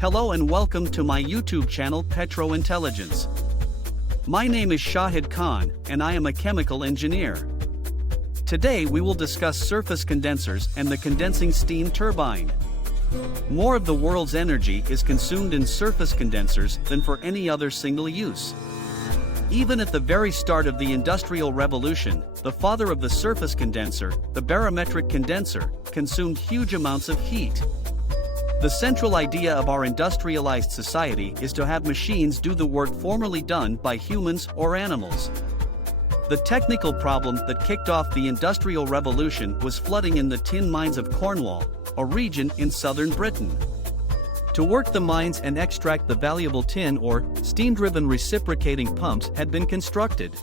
Hello and welcome to my YouTube channel Petro Intelligence. My name is Shahid Khan and I am a chemical engineer. Today we will discuss surface condensers and the condensing steam turbine. More of the world's energy is consumed in surface condensers than for any other single use. Even at the very start of the Industrial Revolution, the father of the surface condenser, the barometric condenser, consumed huge amounts of heat. The central idea of our industrialized society is to have machines do the work formerly done by humans or animals. The technical problem that kicked off the Industrial Revolution was flooding in the tin mines of Cornwall, a region in southern Britain. To work the mines and extract the valuable tin ore, steam-driven reciprocating pumps had been constructed.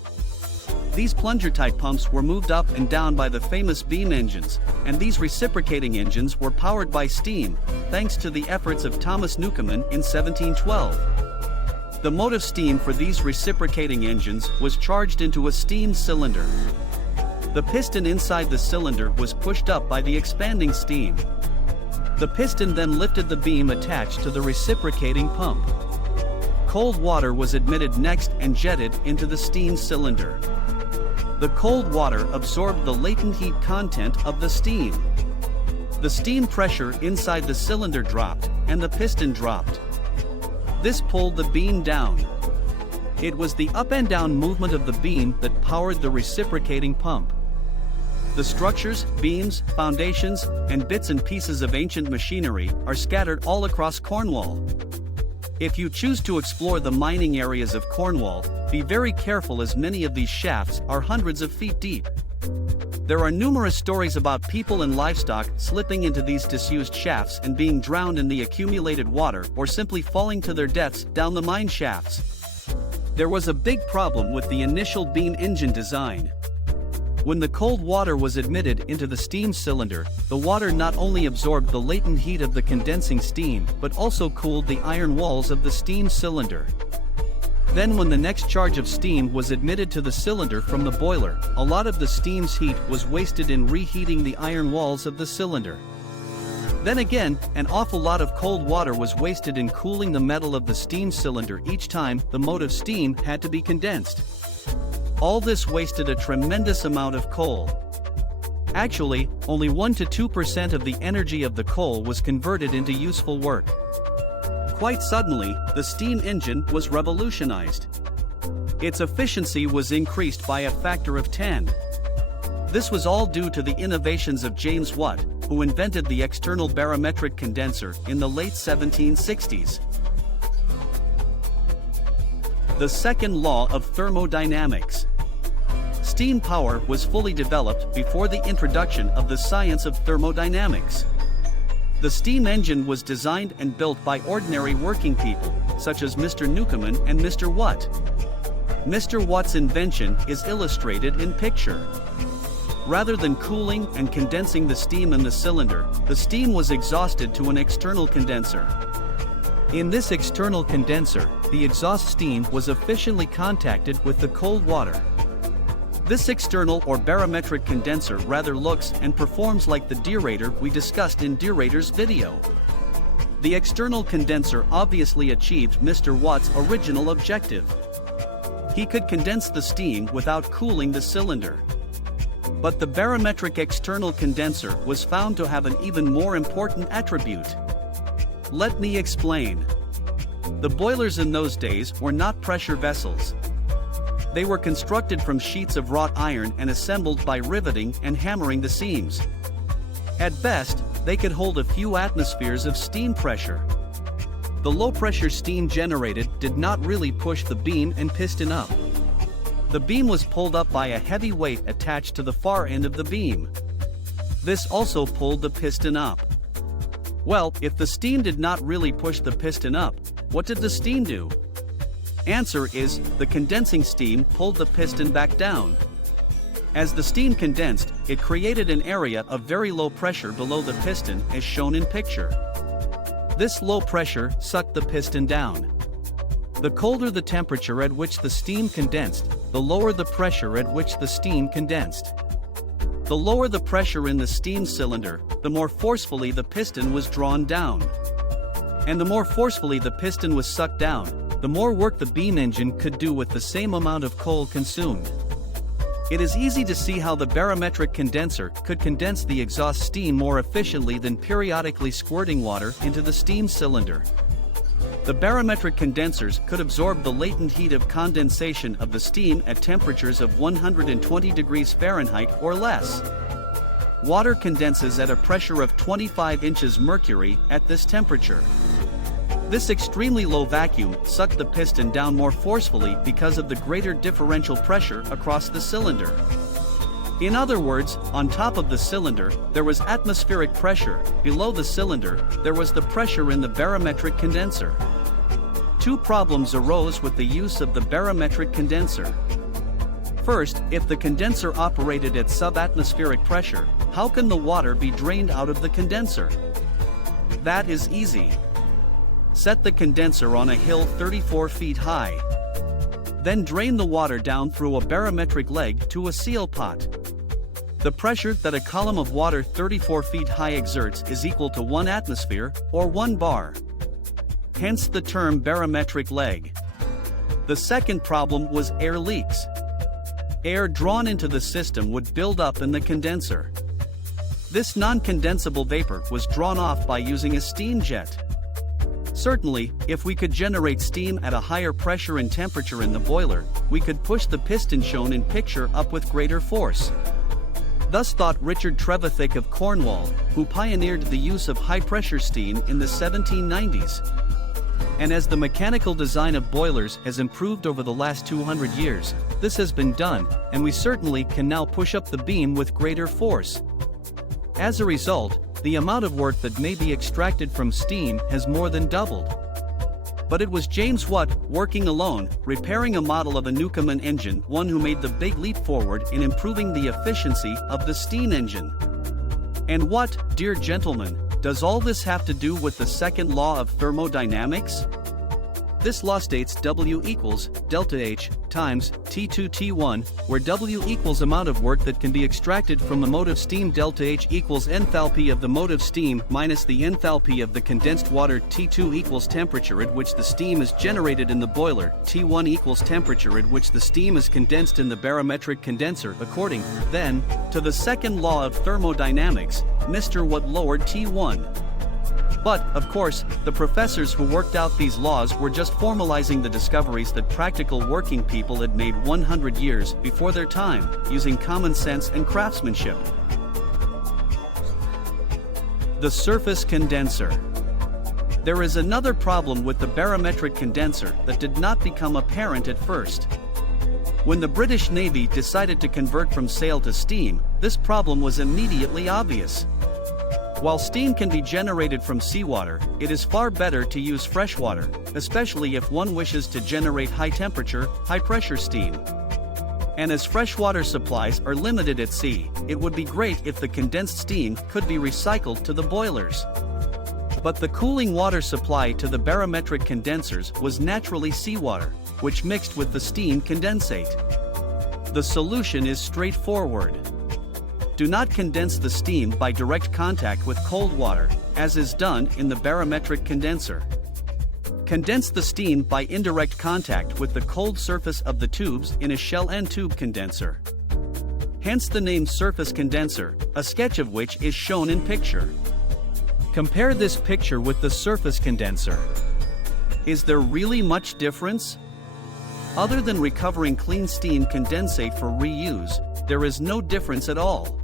These plunger-type pumps were moved up and down by the famous beam engines, and these reciprocating engines were powered by steam, thanks to the efforts of Thomas Newcomen in 1712. The motive steam for these reciprocating engines was charged into a steam cylinder. The piston inside the cylinder was pushed up by the expanding steam. The piston then lifted the beam attached to the reciprocating pump. Cold water was admitted next and jetted into the steam cylinder. The cold water absorbed the latent heat content of the steam. The steam pressure inside the cylinder dropped, and the piston dropped. This pulled the beam down. It was the up and down movement of the beam that powered the reciprocating pump. The structures, beams, foundations, and bits and pieces of ancient machinery are scattered all across Cornwall. If you choose to explore the mining areas of Cornwall, be very careful as many of these shafts are hundreds of feet deep. There are numerous stories about people and livestock slipping into these disused shafts and being drowned in the accumulated water or simply falling to their deaths down the mine shafts. There was a big problem with the initial beam engine design. When the cold water was admitted into the steam cylinder, the water not only absorbed the latent heat of the condensing steam but also cooled the iron walls of the steam cylinder. Then when the next charge of steam was admitted to the cylinder from the boiler, a lot of the steam's heat was wasted in reheating the iron walls of the cylinder. Then again, an awful lot of cold water was wasted in cooling the metal of the steam cylinder each time the motive steam had to be condensed. All this wasted a tremendous amount of coal. Actually, only 1 to 2% of the energy of the coal was converted into useful work. Quite suddenly, the steam engine was revolutionized. Its efficiency was increased by a factor of 10. This was all due to the innovations of James Watt, who invented the external barometric condenser in the late 1760s. The second law of thermodynamics. Steam power was fully developed before the introduction of the science of thermodynamics. The steam engine was designed and built by ordinary working people, such as Mr. Newcomen and Mr. Watt. Mr. Watt's invention is illustrated in picture. Rather than cooling and condensing the steam in the cylinder, the steam was exhausted to an external condenser. In this external condenser, the exhaust steam was efficiently contacted with the cold water. This external or barometric condenser rather looks and performs like the deaerator we discussed in deaerator's video. The external condenser obviously achieved Mr. Watt's original objective. He could condense the steam without cooling the cylinder. But the barometric external condenser was found to have an even more important attribute. Let me explain. The boilers in those days were not pressure vessels. They were constructed from sheets of wrought iron and assembled by riveting and hammering the seams. At best, they could hold a few atmospheres of steam pressure. The low-pressure steam generated did not really push the beam and piston up. The beam was pulled up by a heavy weight attached to the far end of the beam. This also pulled the piston up. Well, if the steam did not really push the piston up, what did the steam do? Answer is, the condensing steam pulled the piston back down. As the steam condensed, it created an area of very low pressure below the piston as shown in picture. This low pressure sucked the piston down. The colder the temperature at which the steam condensed, the lower the pressure at which the steam condensed. The lower the pressure in the steam cylinder, the more forcefully the piston was drawn down. And the more forcefully the piston was sucked down, the more work the beam engine could do with the same amount of coal consumed. It is easy to see how the barometric condenser could condense the exhaust steam more efficiently than periodically squirting water into the steam cylinder. The barometric condensers could absorb the latent heat of condensation of the steam at temperatures of 120 degrees Fahrenheit or less. Water condenses at a pressure of 25 inches mercury at this temperature. This extremely low vacuum sucked the piston down more forcefully because of the greater differential pressure across the cylinder. In other words, on top of the cylinder, there was atmospheric pressure, below the cylinder, there was the pressure in the barometric condenser. Two problems arose with the use of the barometric condenser. First, if the condenser operated at subatmospheric pressure, how can the water be drained out of the condenser? That is easy. Set the condenser on a hill 34 feet high. Then drain the water down through a barometric leg to a seal pot. The pressure that a column of water 34 feet high exerts is equal to 1 atmosphere, or 1 bar. Hence the term barometric leg. The second problem was air leaks. Air drawn into the system would build up in the condenser. This non-condensable vapor was drawn off by using a steam jet. Certainly, if we could generate steam at a higher pressure and temperature in the boiler, we could push the piston shown in picture up with greater force. Thus thought Richard Trevithick of Cornwall, who pioneered the use of high-pressure steam in the 1790s. And as the mechanical design of boilers has improved over the last 200 years, this has been done, and we certainly can now push up the beam with greater force. As a result, the amount of work that may be extracted from steam has more than doubled. But it was James Watt, working alone, repairing a model of a Newcomen engine, one who made the big leap forward in improving the efficiency of the steam engine. And what, dear gentlemen, does all this have to do with the second law of thermodynamics? This law states W equals delta H times T2 T1, where W equals amount of work that can be extracted from the mode of steam. Delta H equals enthalpy of the mode of steam minus the enthalpy of the condensed water. T2 equals temperature at which the steam is generated in the boiler. T1 equals temperature at which the steam is condensed in the barometric condenser. According, then, to the second law of thermodynamics, Mr. Watt lowered T1. But, of course, the professors who worked out these laws were just formalizing the discoveries that practical working people had made 100 years before their time, using common sense and craftsmanship. The surface condenser. There is another problem with the barometric condenser that did not become apparent at first. When the British Navy decided to convert from sail to steam, this problem was immediately obvious. While steam can be generated from seawater, it is far better to use fresh water, especially if one wishes to generate high-temperature, high-pressure steam. And as freshwater supplies are limited at sea, it would be great if the condensed steam could be recycled to the boilers. But the cooling water supply to the barometric condensers was naturally seawater, which mixed with the steam condensate. The solution is straightforward. Do not condense the steam by direct contact with cold water, as is done in the barometric condenser. Condense the steam by indirect contact with the cold surface of the tubes in a shell end tube condenser. Hence the name surface condenser, a sketch of which is shown in picture. Compare this picture with the surface condenser. Is there really much difference? Other than recovering clean steam condensate for reuse, there is no difference at all.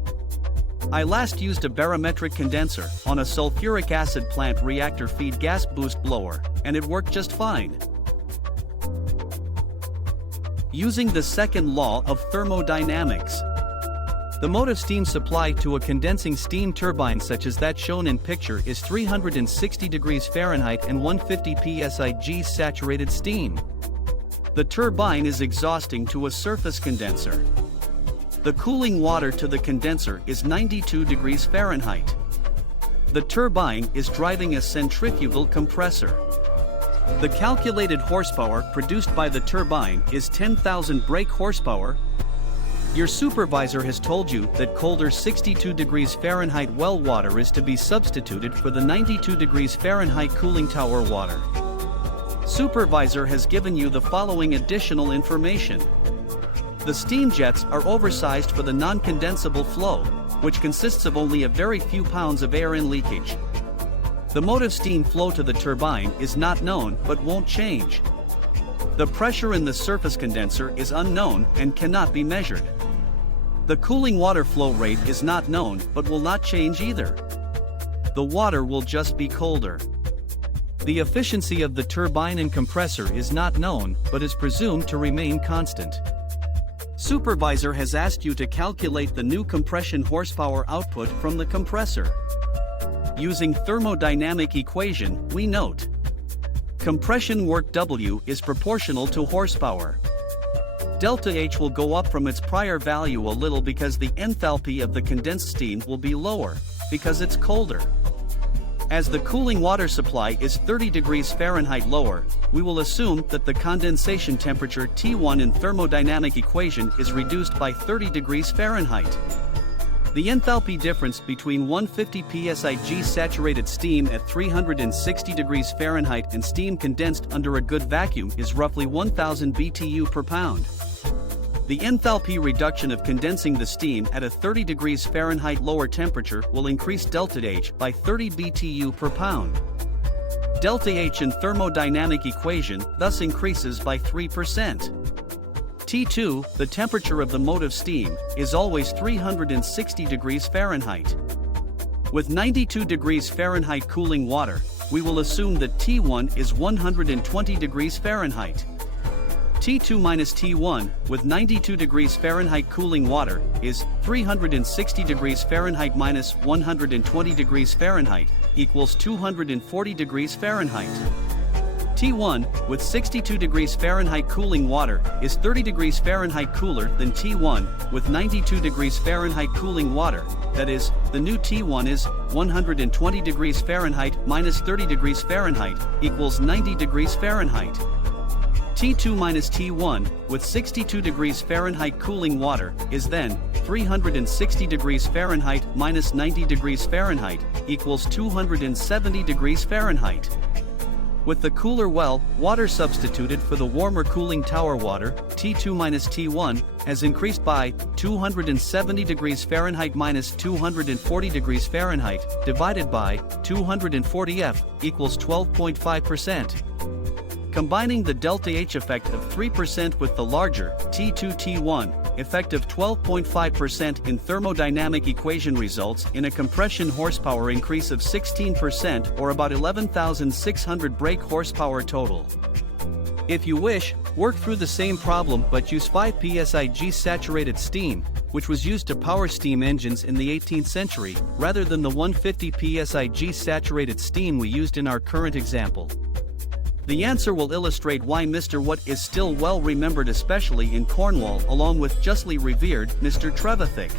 I last used a barometric condenser on a sulfuric acid plant reactor feed gas boost blower, and it worked just fine. Using the second law of thermodynamics. The mode of steam supply to a condensing steam turbine such as that shown in picture is 360 degrees Fahrenheit and 150 psig saturated steam. The turbine is exhausting to a surface condenser. The cooling water to the condenser is 92 degrees Fahrenheit. The turbine is driving a centrifugal compressor. The calculated horsepower produced by the turbine is 10,000 brake horsepower. Your supervisor has told you that colder 62 degrees Fahrenheit well water is to be substituted for the 92 degrees Fahrenheit cooling tower water. Supervisor has given you the following additional information. The steam jets are oversized for the non-condensable flow, which consists of only a very few pounds of air in leakage. The motive steam flow to the turbine is not known but won't change. The pressure in the surface condenser is unknown and cannot be measured. The cooling water flow rate is not known but will not change either. The water will just be colder. The efficiency of the turbine and compressor is not known but is presumed to remain constant. Supervisor has asked you to calculate the new compression horsepower output from the compressor. Using thermodynamic equation, we note compression work W is proportional to horsepower. Delta H will go up from its prior value a little because the enthalpy of the condensed steam will be lower, because it's colder. As the cooling water supply is 30 degrees Fahrenheit lower, we will assume that the condensation temperature T1 in thermodynamic equation is reduced by 30 degrees Fahrenheit. The enthalpy difference between 150 psig saturated steam at 360 degrees Fahrenheit and steam condensed under a good vacuum is roughly 1000 BTU per pound. The enthalpy reduction of condensing the steam at a 30 degrees Fahrenheit lower temperature will increase delta H by 30 BTU per pound. Delta H in thermodynamic equation thus increases by 3%. T2, the temperature of the motive steam, is always 360 degrees Fahrenheit. With 92 degrees Fahrenheit cooling water, we will assume that T1 is 120 degrees Fahrenheit. T2 minus T1, with 92 degrees Fahrenheit cooling water, is 360 degrees Fahrenheit minus 120 degrees Fahrenheit, equals 240 degrees Fahrenheit. T1, with 62 degrees Fahrenheit cooling water, is 30 degrees Fahrenheit cooler than T1, with 92 degrees Fahrenheit cooling water. That is, the new T1 is 120 degrees Fahrenheit minus 30 degrees Fahrenheit, equals 90 degrees Fahrenheit. T2 minus T1, with 62 degrees Fahrenheit cooling water, is then 360 degrees Fahrenheit minus 90 degrees Fahrenheit, equals 270 degrees Fahrenheit. With the cooler well water substituted for the warmer cooling tower water, T2 minus T1 has increased by 270 degrees Fahrenheit minus 240 degrees Fahrenheit divided by 240 F equals 12.5%. Combining the delta H effect of 3% with the larger T2-T1 effect of 12.5% in thermodynamic equation results in a compression horsepower increase of 16% or about 11,600 brake horsepower total. If you wish, work through the same problem but use 5 psig saturated steam, which was used to power steam engines in the 18th century, rather than the 150 psig saturated steam we used in our current example. The answer will illustrate why Mr. Watt is still well remembered, especially in Cornwall, along with justly revered Mr. Trevithick.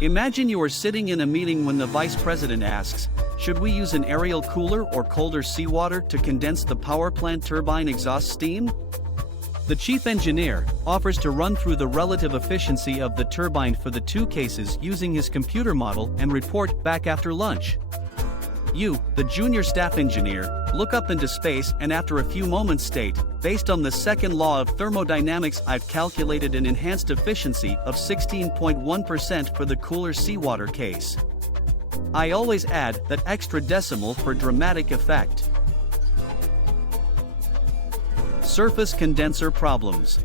Imagine you are sitting in a meeting when the Vice President asks, should we use an aerial cooler or colder seawater to condense the power plant turbine exhaust steam? The Chief Engineer offers to run through the relative efficiency of the turbine for the two cases using his computer model and report back after lunch. You, the junior staff engineer, look up into space and after a few moments state, based on the second law of thermodynamics, I've calculated an enhanced efficiency of 16.1% for the cooler seawater case. I always add that extra decimal for dramatic effect. Surface condenser problems.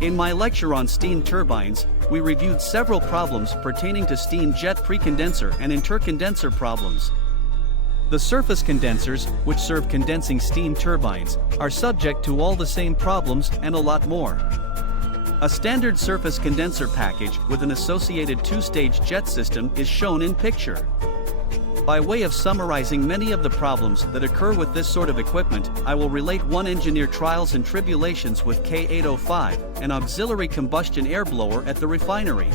In my lecture on steam turbines, we reviewed several problems pertaining to steam jet precondenser and intercondenser problems. The surface condensers, which serve condensing steam turbines, are subject to all the same problems and a lot more. A standard surface condenser package with an associated two-stage jet system is shown in picture. By way of summarizing many of the problems that occur with this sort of equipment, I will relate one engineer trials and tribulations with K805, an auxiliary combustion air blower at the refinery.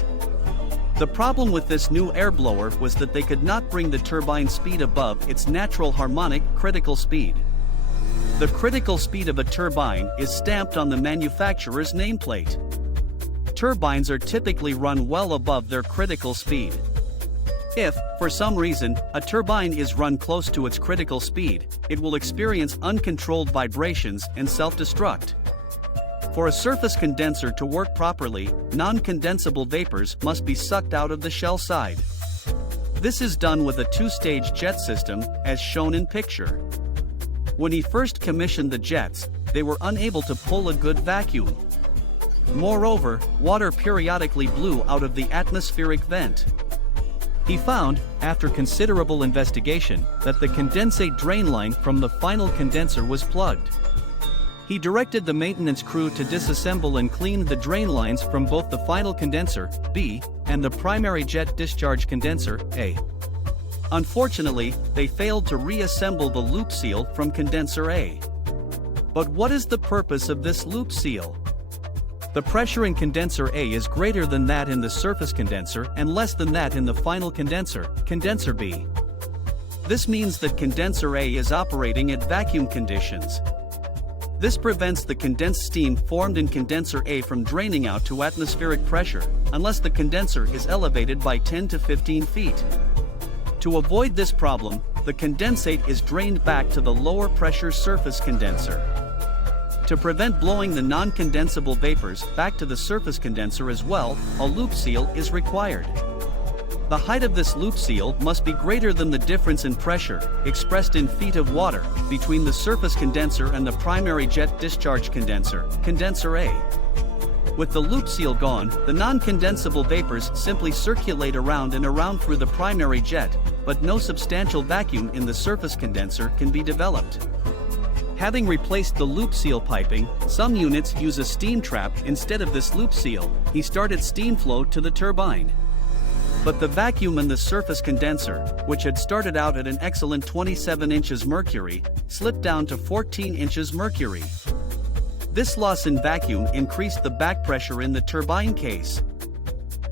The problem with this new air blower was that they could not bring the turbine speed above its natural harmonic critical speed. The critical speed of a turbine is stamped on the manufacturer's nameplate. turbines are typically run well above their critical speed. If, for some reason, a turbine is run close to its critical speed, it will experience uncontrolled vibrations and self-destruct. For a surface condenser to work properly, non-condensable vapors must be sucked out of the shell side. This is done with a two-stage jet system, as shown in picture. When he first commissioned the jets, they were unable to pull a good vacuum. Moreover, water periodically blew out of the atmospheric vent. He found, after considerable investigation, that the condensate drain line from the final condenser was plugged. He directed the maintenance crew to disassemble and clean the drain lines from both the final condenser, B, and the primary jet discharge condenser, A. Unfortunately, they failed to reassemble the loop seal from condenser A. But what is the purpose of this loop seal? The pressure in condenser A is greater than that in the surface condenser and less than that in the final condenser, condenser B. This means that condenser A is operating at vacuum conditions. This prevents the condensed steam formed in condenser A from draining out to atmospheric pressure, unless the condenser is elevated by 10 to 15 feet. To avoid this problem, the condensate is drained back to the lower pressure surface condenser. To prevent blowing the non-condensable vapors back to the surface condenser as well, a loop seal is required. The height of this loop seal must be greater than the difference in pressure, expressed in feet of water, between the surface condenser and the primary jet discharge condenser, condenser A. With the loop seal gone, the non-condensable vapors simply circulate around and around through the primary jet, but no substantial vacuum in the surface condenser can be developed. Having replaced the loop seal piping, some units use a steam trap instead of this loop seal. He started steam flow to the turbine. But the vacuum in the surface condenser, which had started out at an excellent 27 inches mercury, slipped down to 14 inches mercury. This loss in vacuum increased the back pressure in the turbine case.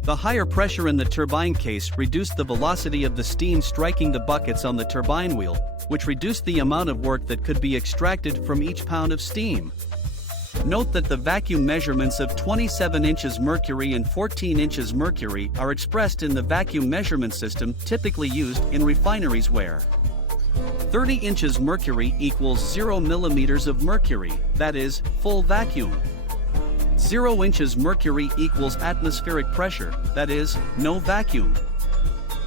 The higher pressure in the turbine case reduced the velocity of the steam striking the buckets on the turbine wheel, which reduced the amount of work that could be extracted from each pound of steam. Note that the vacuum measurements of 27 inches mercury and 14 inches mercury are expressed in the vacuum measurement system typically used in refineries where 30 inches mercury equals 0 millimeters of mercury, that is, full vacuum. 0 inches mercury equals atmospheric pressure, that is, no vacuum.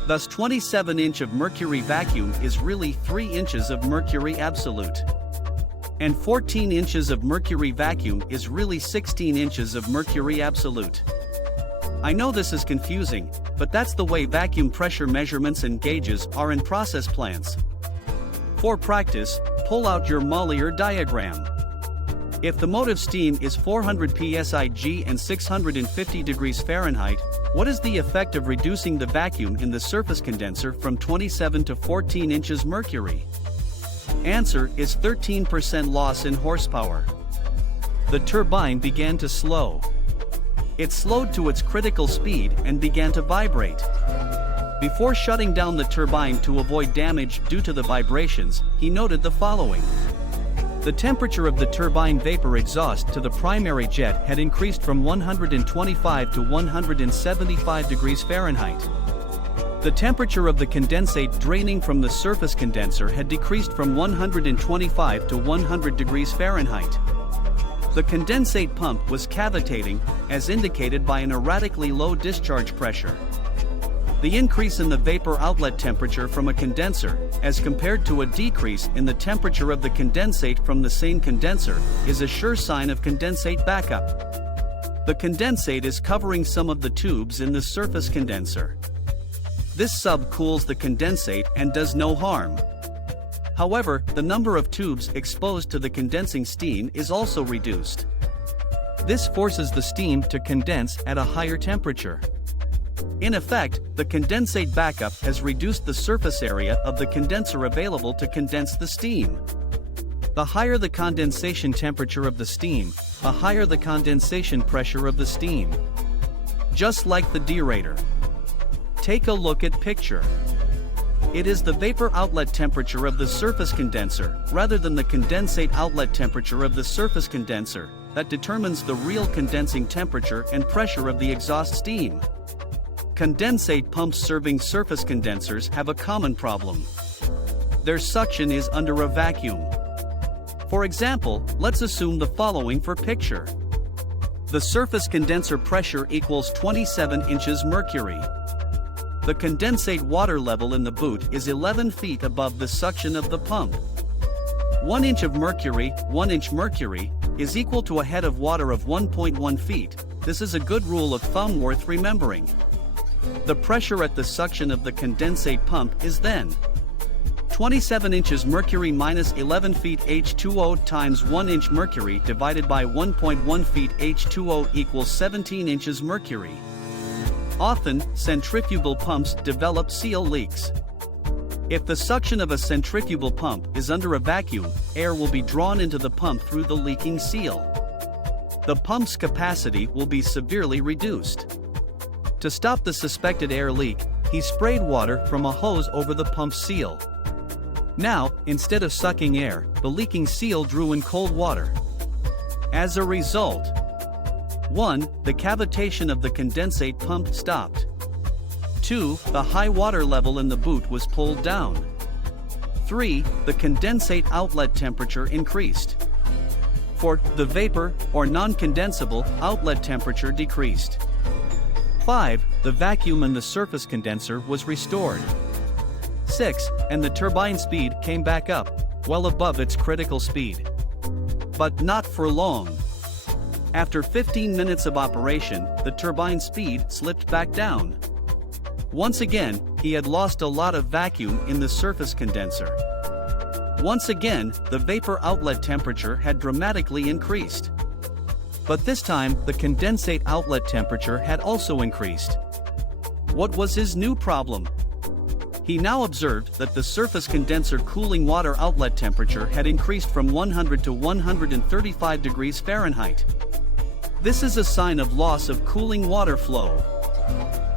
Thus 27 inch of mercury vacuum is really 3 inches of mercury absolute. And 14 inches of mercury vacuum is really 16 inches of mercury absolute. I know this is confusing, but that's the way vacuum pressure measurements and gauges are in process plants. For practice, pull out your Mollier diagram. If the motive steam is 400 psig and 650 degrees Fahrenheit, what is the effect of reducing the vacuum in the surface condenser from 27 to 14 inches mercury? Answer is 13% loss in horsepower. The turbine began to slow. It slowed to its critical speed and began to vibrate. Before shutting down the turbine to avoid damage due to the vibrations, he noted the following. The temperature of the turbine vapor exhaust to the primary jet had increased from 125 to 175 degrees Fahrenheit. The temperature of the condensate draining from the surface condenser had decreased from 125 to 100 degrees Fahrenheit. The condensate pump was cavitating, as indicated by an erratically low discharge pressure. The increase in the vapor outlet temperature from a condenser, as compared to a decrease in the temperature of the condensate from the same condenser, is a sure sign of condensate backup. The condensate is covering some of the tubes in the surface condenser. This sub-cools the condensate and does no harm. However, the number of tubes exposed to the condensing steam is also reduced. This forces the steam to condense at a higher temperature. In effect, the condensate backup has reduced the surface area of the condenser available to condense the steam. The higher the condensation temperature of the steam, the higher the condensation pressure of the steam. Just like the deaerator. Take a look at picture. It is the vapor outlet temperature of the surface condenser, rather than the condensate outlet temperature of the surface condenser, that determines the real condensing temperature and pressure of the exhaust steam. Condensate pumps serving surface condensers have a common problem. Their suction is under a vacuum. For example, let's assume the following for picture. The surface condenser pressure equals 27 inches mercury. The condensate water level in the boot is 11 feet above the suction of the pump. 1 inch of mercury, 1 inch mercury, is equal to a head of water of 1.1 feet. This is a good rule of thumb worth remembering. The pressure at the suction of the condensate pump is then 27 inches mercury minus 11 feet H2O times 1 inch mercury divided by 1.1 feet H2O equals 17 inches mercury. Often, centrifugal pumps develop seal leaks. If the suction of a centrifugal pump is under a vacuum, air will be drawn into the pump through the leaking seal. The pump's capacity will be severely reduced. To stop the suspected air leak, he sprayed water from a hose over the pump's seal. Now, instead of sucking air, the leaking seal drew in cold water. As a result, 1. The cavitation of the condensate pump stopped. 2. The high water level in the boot was pulled down. 3. The condensate outlet temperature increased. 4. The vapor, or non-condensable, outlet temperature decreased. 5. The vacuum in the surface condenser was restored. 6. And the turbine speed came back up, well above its critical speed. But not for long. After 15 minutes of operation, the turbine speed slipped back down. Once again, he had lost a lot of vacuum in the surface condenser. Once again, the vapor outlet temperature had dramatically increased. But this time, the condensate outlet temperature had also increased. What was his new problem? He now observed that the surface condenser cooling water outlet temperature had increased from 100 to 135 degrees Fahrenheit. This is a sign of loss of cooling water flow.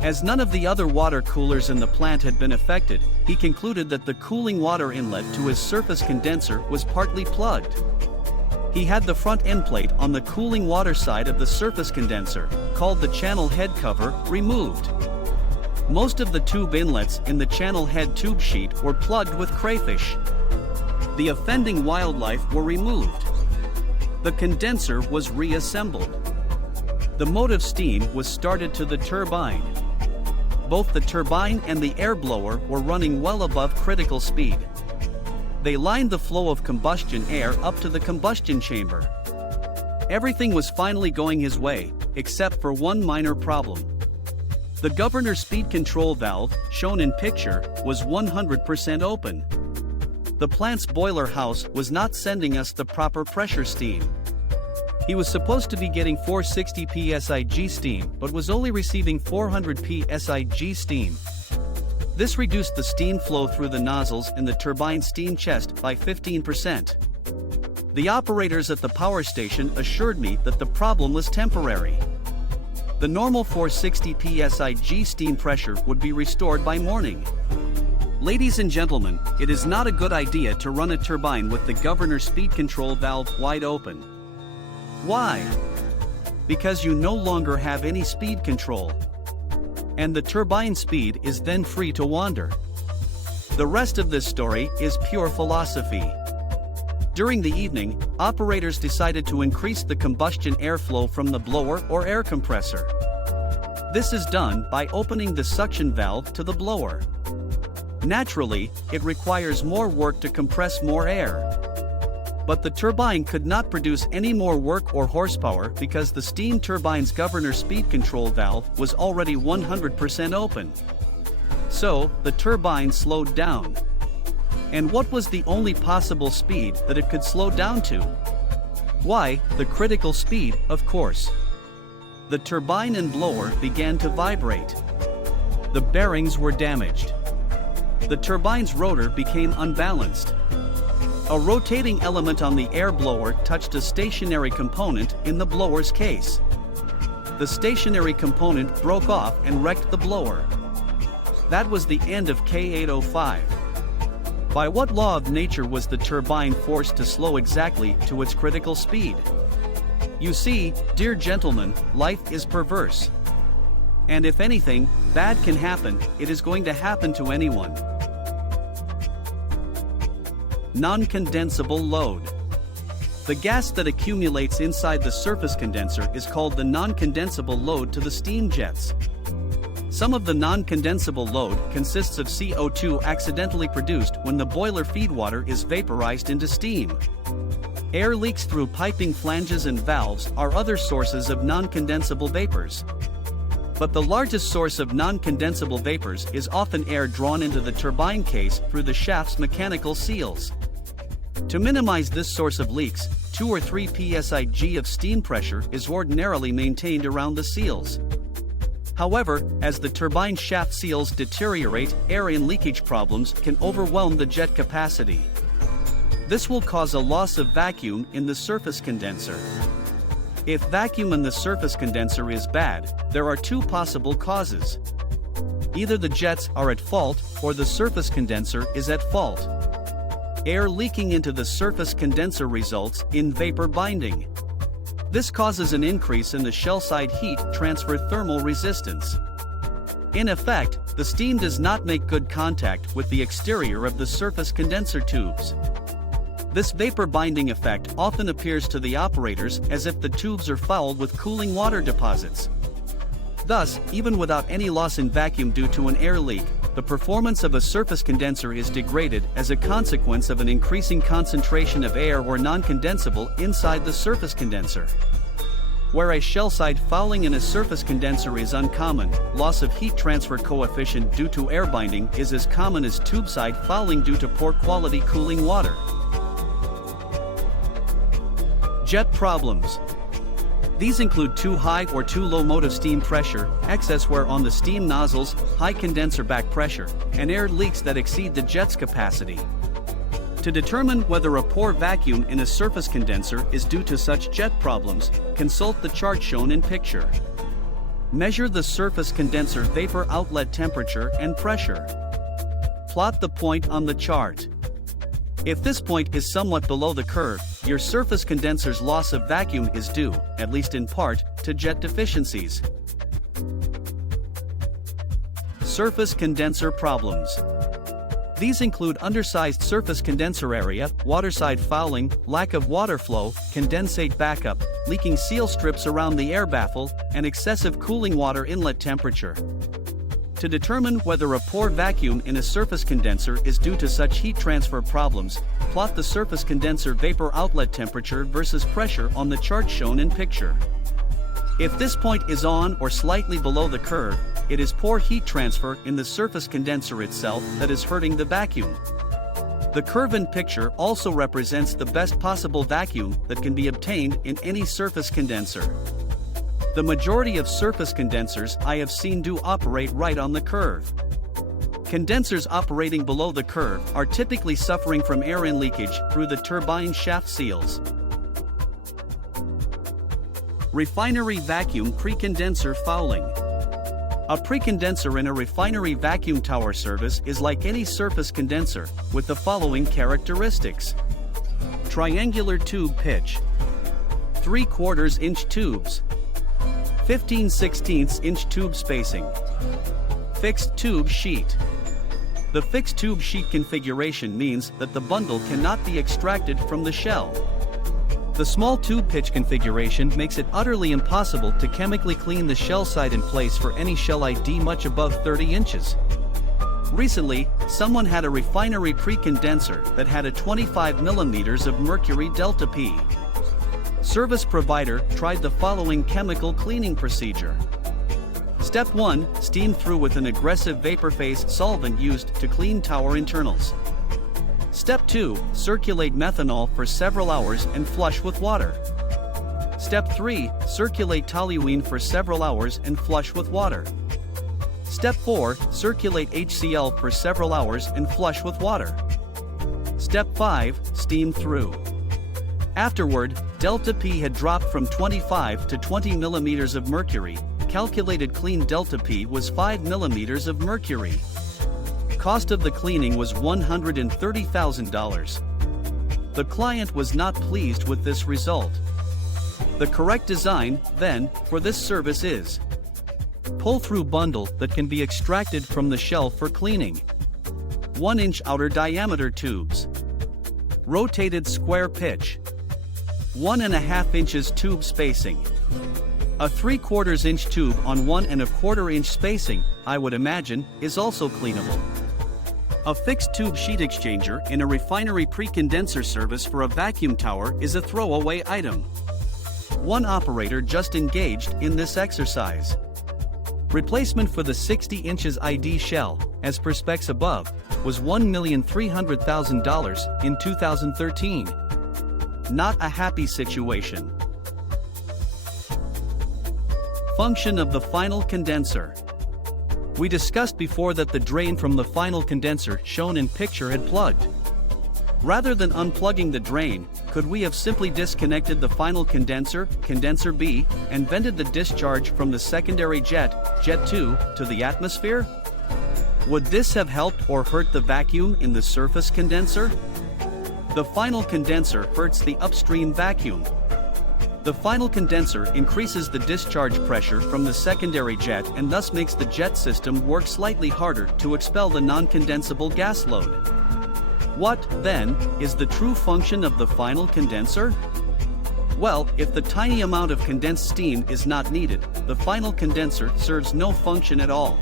As none of the other water coolers in the plant had been affected, he concluded that the cooling water inlet to his surface condenser was partly plugged. He had the front end plate on the cooling water side of the surface condenser, called the channel head cover, removed. Most of the tube inlets in the channel head tube sheet were plugged with crayfish. The offending wildlife were removed. The condenser was reassembled. The motive steam was started to the turbine. Both the turbine and the air blower were running well above critical speed. They lined the flow of combustion air up to the combustion chamber. Everything was finally going his way, except for one minor problem. The governor speed control valve, shown in picture, was 100% open. The plant's boiler house was not sending us the proper pressure steam. He was supposed to be getting 460 psig steam, but was only receiving 400 psig steam. This reduced the steam flow through the nozzles in the turbine steam chest by 15%. The operators at the power station assured me that the problem was temporary. The normal 460 psig steam pressure would be restored by morning. Ladies and gentlemen, it is not a good idea to run a turbine with the governor speed control valve wide open. Why? Because you no longer have any speed control. And the turbine speed is then free to wander. The rest of this story is pure philosophy. During the evening, operators decided to increase the combustion airflow from the blower or air compressor. This is done by opening the suction valve to the blower. Naturally, it requires more work to compress more air. But the turbine could not produce any more work or horsepower because the steam turbine's governor speed control valve was already 100% open. So, the turbine slowed down. And what was the only possible speed that it could slow down to? Why, the critical speed, of course. The turbine and blower began to vibrate. The bearings were damaged. The turbine's rotor became unbalanced. A rotating element on the air blower touched a stationary component in the blower's case. The stationary component broke off and wrecked the blower. That was the end of K805. By what law of nature was the turbine forced to slow exactly to its critical speed? You see, dear gentlemen, life is perverse. And if anything bad can happen, it is going to happen to anyone. Non-condensable load. The gas that accumulates inside the surface condenser is called the non-condensable load to the steam jets. Some of the non-condensable load consists of CO2 accidentally produced when the boiler feed water is vaporized into steam. Air leaks through piping flanges and valves are other sources of non-condensable vapors. But the largest source of non-condensable vapors is often air drawn into the turbine case through the shaft's mechanical seals. To minimize this source of leaks, 2 or 3 psig of steam pressure is ordinarily maintained around the seals. However, as the turbine shaft seals deteriorate, air in-leakage problems can overwhelm the jet capacity. This will cause a loss of vacuum in the surface condenser. If vacuum in the surface condenser is bad, there are 2 possible causes. Either the jets are at fault or the surface condenser is at fault. Air leaking into the surface condenser results in vapor binding. This causes an increase in the shell-side heat transfer thermal resistance. In effect, the steam does not make good contact with the exterior of the surface condenser tubes. This vapor binding effect often appears to the operators as if the tubes are fouled with cooling water deposits. Thus, even without any loss in vacuum due to an air leak, the performance of a surface condenser is degraded as a consequence of an increasing concentration of air or non-condensable inside the surface condenser. Whereas shell-side fouling in a surface condenser is uncommon, loss of heat transfer coefficient due to air binding is as common as tube-side fouling due to poor quality cooling water. Jet problems. These include too high or too low motive steam pressure, excess wear on the steam nozzles, high condenser back pressure, and air leaks that exceed the jet's capacity. To determine whether a poor vacuum in a surface condenser is due to such jet problems, consult the chart shown in picture. Measure the surface condenser vapor outlet temperature and pressure. Plot the point on the chart. If this point is somewhat below the curve, your surface condenser's loss of vacuum is due, at least in part, to jet deficiencies. Surface condenser problems. These include undersized surface condenser area, waterside fouling, lack of water flow, condensate backup, leaking seal strips around the air baffle, and excessive cooling water inlet temperature. To determine whether a poor vacuum in a surface condenser is due to such heat transfer problems, plot the surface condenser vapor outlet temperature versus pressure on the chart shown in picture. If this point is on or slightly below the curve, it is poor heat transfer in the surface condenser itself that is hurting the vacuum. The curve in picture also represents the best possible vacuum that can be obtained in any surface condenser. The majority of surface condensers I have seen do operate right on the curve. Condensers operating below the curve are typically suffering from air in-leakage through the turbine shaft seals. Refinery vacuum precondenser fouling. A precondenser in a refinery vacuum tower service is like any surface condenser, with the following characteristics. Triangular tube pitch. 3/4 inch tubes. 15/16 inch tube spacing. Fixed tube sheet. The fixed tube sheet configuration means that the bundle cannot be extracted from the shell. The small tube pitch configuration makes it utterly impossible to chemically clean the shell side in place for any shell ID much above 30 inches. Recently, someone had a refinery precondenser that had a 25 mm of mercury delta P. Service provider tried the following chemical cleaning procedure. Step 1. Steam through with an aggressive vapor phase solvent used to clean tower internals. Step 2. Circulate methanol for several hours and flush with water. Step 3. Circulate toluene for several hours and flush with water. Step 4. Circulate HCl for several hours and flush with water. Step 5. Steam through. Afterward, delta P had dropped from 25 to 20 mm of mercury. Calculated clean delta P was 5 mm of mercury. Cost of the cleaning was $130,000. The client was not pleased with this result. The correct design, then, for this service is pull-through bundle that can be extracted from the shell for cleaning, 1-inch outer diameter tubes, rotated square pitch, 1.5 inches tube spacing, a 3/4 inch tube on 1.25 inch spacing, I would imagine, is also cleanable. A fixed tube sheet exchanger in a refinery pre-condenser service for a vacuum tower is a throwaway item. One operator just engaged in this exercise. Replacement for the 60 inches ID shell, as per specs above, was $1,300,000 in 2013. Not a happy situation. Function of the final condenser. We discussed before that the drain from the final condenser shown in picture had plugged. Rather than unplugging the drain, could we have simply disconnected the final condenser, condenser B, and vented the discharge from the secondary jet, jet 2, to the atmosphere? Would this have helped or hurt the vacuum in the surface condenser? The final condenser hurts the upstream vacuum. The final condenser increases the discharge pressure from the secondary jet and thus makes the jet system work slightly harder to expel the non-condensable gas load. What, then, is the true function of the final condenser? Well, if the tiny amount of condensed steam is not needed, the final condenser serves no function at all.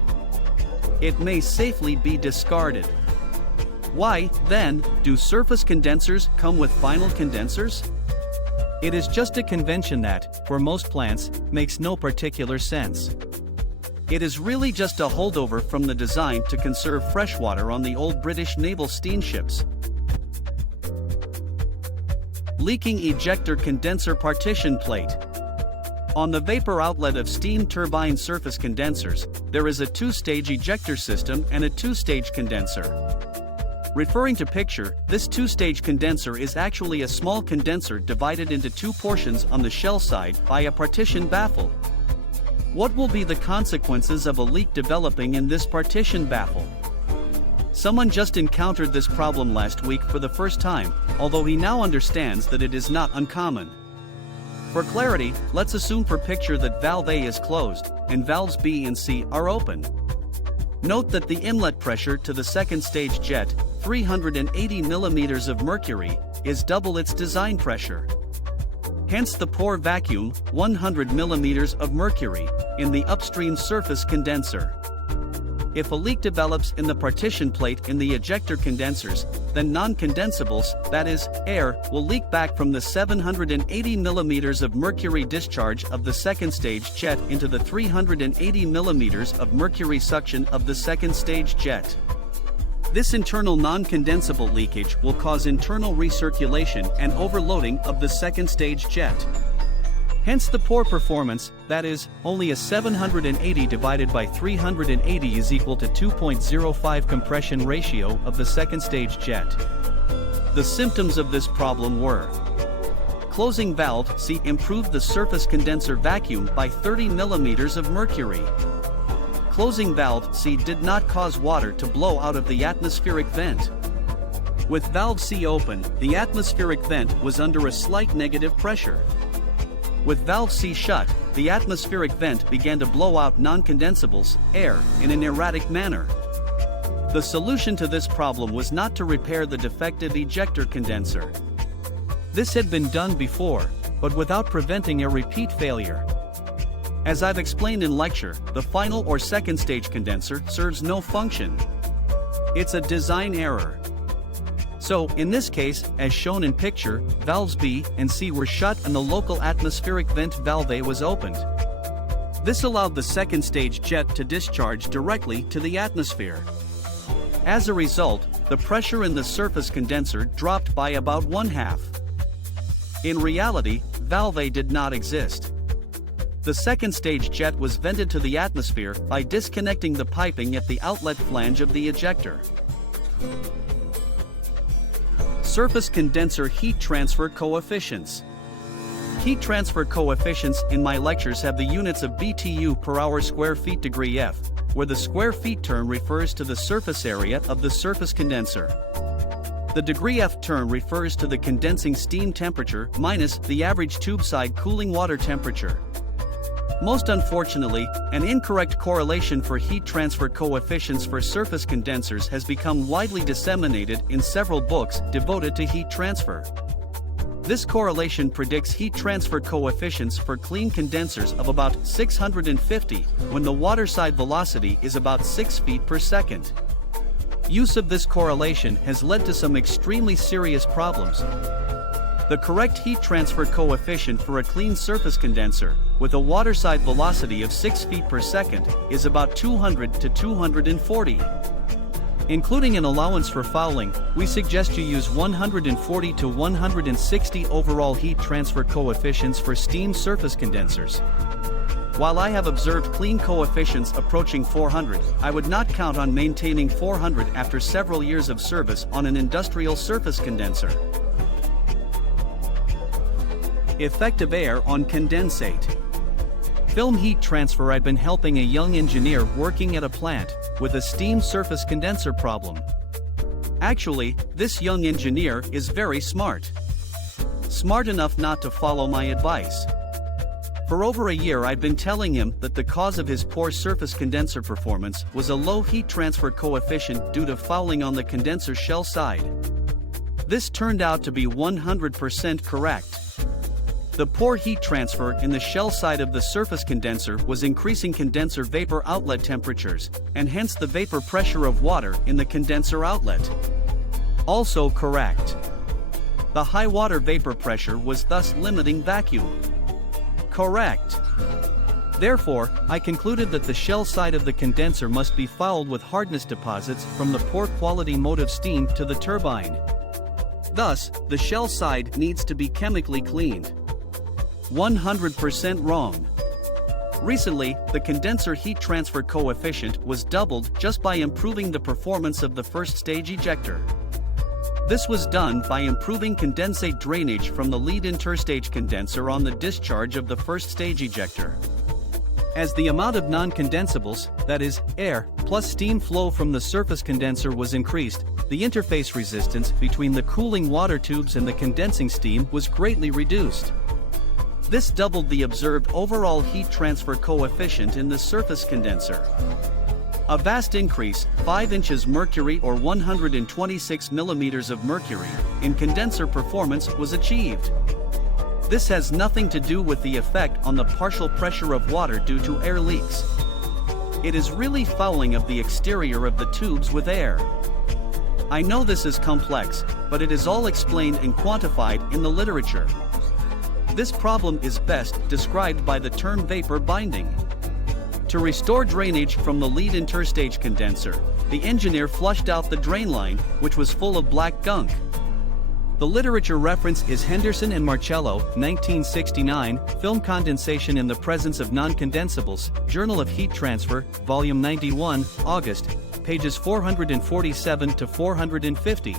It may safely be discarded. Why, then, do surface condensers come with final condensers? It is just a convention that, for most plants, makes no particular sense. It is really just a holdover from the design to conserve freshwater on the old British naval steamships. Leaking ejector condenser partition plate. On the vapor outlet of steam turbine surface condensers, there is a 2-stage ejector system and a 2-stage condenser. Referring to picture, this 2-stage condenser is actually a small condenser divided into 2 portions on the shell side by a partition baffle. What will be the consequences of a leak developing in this partition baffle? Someone just encountered this problem last week for the first time, although he now understands that it is not uncommon. For clarity, let's assume per picture that valve A is closed, and valves B and C are open. Note that the inlet pressure to the second stage jet, 380 mm of mercury, is double its design pressure. Hence the pore vacuum, 100 mm of mercury, in the upstream surface condenser. If a leak develops in the partition plate in the ejector condensers, then non-condensables, that is, air, will leak back from the 780 mm of mercury discharge of the second stage jet into the 380 mm of mercury suction of the second stage jet. This internal non-condensable leakage will cause internal recirculation and overloading of the second stage jet. Hence the pore performance, that is, only a 780 divided by 380 is equal to 2.05 compression ratio of the second stage jet. The symptoms of this problem were: closing valve C improved the surface condenser vacuum by 30 mm of mercury. Closing valve C did not cause water to blow out of the atmospheric vent. With valve C open, the atmospheric vent was under a slight negative pressure. With valve C shut, the atmospheric vent began to blow out non-condensables, air, in an erratic manner. The solution to this problem was not to repair the defective ejector condenser. This had been done before, but without preventing a repeat failure. As I've explained in lecture, the final or second stage condenser serves no function. It's a design error. So, in this case, as shown in picture, valves B and C were shut and the local atmospheric vent valve A was opened. This allowed the second stage jet to discharge directly to the atmosphere. As a result, the pressure in the surface condenser dropped by about 1/2. In reality, valve A did not exist. The second stage jet was vented to the atmosphere by disconnecting the piping at the outlet flange of the ejector. Surface condenser heat transfer coefficients. Heat transfer coefficients in my lectures have the units of BTU per hour square feet degree F, where the square feet term refers to the surface area of the surface condenser. The degree F term refers to the condensing steam temperature minus the average tube side cooling water temperature. Most unfortunately, an incorrect correlation for heat transfer coefficients for surface condensers has become widely disseminated in several books devoted to heat transfer. This correlation predicts heat transfer coefficients for clean condensers of about 650 when the waterside velocity is about 6 feet per second. Use of this correlation has led to some extremely serious problems. The correct heat transfer coefficient for a clean surface condenser, with a waterside velocity of 6 feet per second, is about 200 to 240. Including an allowance for fouling, we suggest you use 140 to 160 overall heat transfer coefficients for steam surface condensers. While I have observed clean coefficients approaching 400, I would not count on maintaining 400 after several years of service on an industrial surface condenser. Effective air on condensate. Film heat transfer. I'd been helping a young engineer working at a plant with a steam surface condenser problem. Actually, this young engineer is very smart. Smart enough not to follow my advice. For over a year I'd been telling him that the cause of his poor surface condenser performance was a low heat transfer coefficient due to fouling on the condenser shell side. This turned out to be 100% correct. The poor heat transfer in the shell side of the surface condenser was increasing condenser vapor outlet temperatures, and hence the vapor pressure of water in the condenser outlet. Also correct. The high water vapor pressure was thus limiting vacuum. Correct. Therefore, I concluded that the shell side of the condenser must be fouled with hardness deposits from the poor quality motive steam to the turbine. Thus, the shell side needs to be chemically cleaned. 100% wrong. Recently, the condenser heat transfer coefficient was doubled just by improving the performance of the first stage ejector. This was done by improving condensate drainage from the lead interstage condenser on the discharge of the first stage ejector. As the amount of non-condensables, that is, air, plus steam flow from the surface condenser was increased, the interface resistance between the cooling water tubes and the condensing steam was greatly reduced. This doubled the observed overall heat transfer coefficient in the surface condenser. A vast increase, 5 inches mercury or 126 millimeters of mercury, in condenser performance was achieved. This has nothing to do with the effect on the partial pressure of water due to air leaks. It is really fouling of the exterior of the tubes with air. I know this is complex, but it is all explained and quantified in the literature. This problem is best described by the term vapor binding. To restore drainage from the lead interstage condenser, the engineer flushed out the drain line, which was full of black gunk. The literature reference is Henderson and Marcello, 1969, Film Condensation in the Presence of Non-Condensables, Journal of Heat Transfer, Volume 91, August, pages 447 to 450.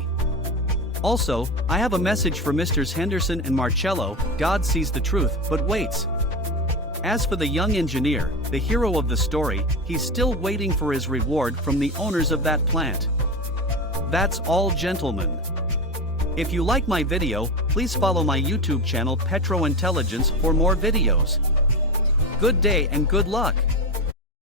Also, I have a message for Mrs. Henderson and Marcello. God sees the truth, but waits. As for the young engineer, the hero of the story, he's still waiting for his reward from the owners of that plant. That's all, gentlemen. If you like my video, please follow my YouTube channel Petro Intelligence for more videos. Good day and good luck.